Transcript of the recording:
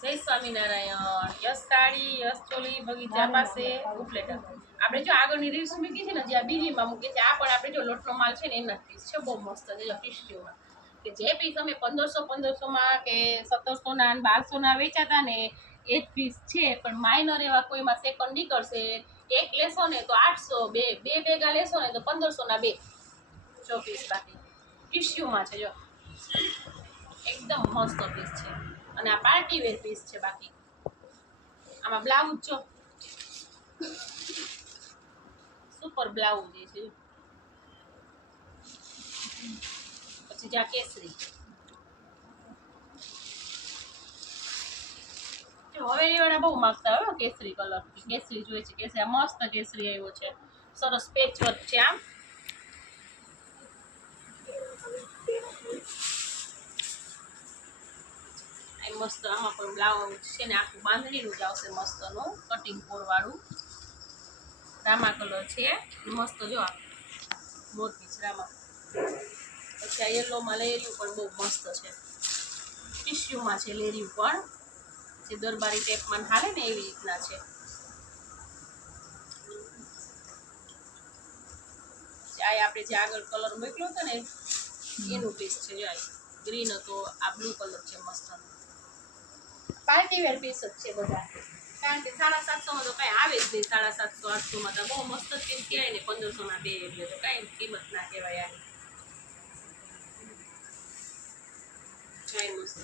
જય સ્વામિનારાયણ. યશ સાડી, યશ ચોલી, બગીચા પાસે ઉપલેટા. આપણે જો આગળની રીલ્સ મૂકી છે ને, જ્યાં બીજીમાં મૂકી છે, આ પણ આપણે જો લોટનો માલ છે ને એના પીસ છે, બહુ મસ્ત છે. જો ટીશ્યુમાં કે જે પીસ અમે 1500 કે 1700 1200 વેચાતા ને એ જ પીસ છે, પણ માઇનર એવા કોઈમાં સેકન્ડ નીકળશે. એક લેશો ને તો 800, બે ભેગા લેશો ને તો 1500 બે. જો પીસ બાકી ટીશ્યુમાં છે. જો એકદમ મસ્ત પીસ છે, અને આ પાર્ટી વેર પીસ છે. બાકી આમાં બ્લાઉઝ જો સુપર બ્લાઉઝ છે. પછી જ્યાં કેસરી હવેલી વાળા બહુ માંગતા હોય કેસરી કલર. કેસરી જોઈએ છે, કેસરી આ મસ્ત કેસરી આવ્યો છે, સરસ પેચ વર્ક છે. આમ મસ્ત આમાં પણ બ્લાઉઝ છે ને આખું બાંધણીનું જ આવશે, મસ્તનું કટિંગ વાળું રામા કલર છે, મસ્ત. જો આ મોટી રામા. પછી આ યલોમાં લેરિયું પણ બહુ મસ્ત છે, ટીશ્યુમાં છે લેરિયું પણ, જે દરબારી ટેપમાં હાલે ને એવી રીતના છે. આ આપણે જે આગળ કલર મોકલ્યો હતો ને એનું પીસ છે. જો ગ્રીન હતો, આ બ્લુ કલર છે, મસ્ત પાર્ટી વેર પીસ જ છે બધા. કારણ કે 750 તો કઈ આવે જ નહીં. 750 800 તો બહુ મસ્ત પીસ કહેવાય ને. 1500 બે એટલે તો કઈ કિંમત ના કહેવાય આની. જય મસ્ત.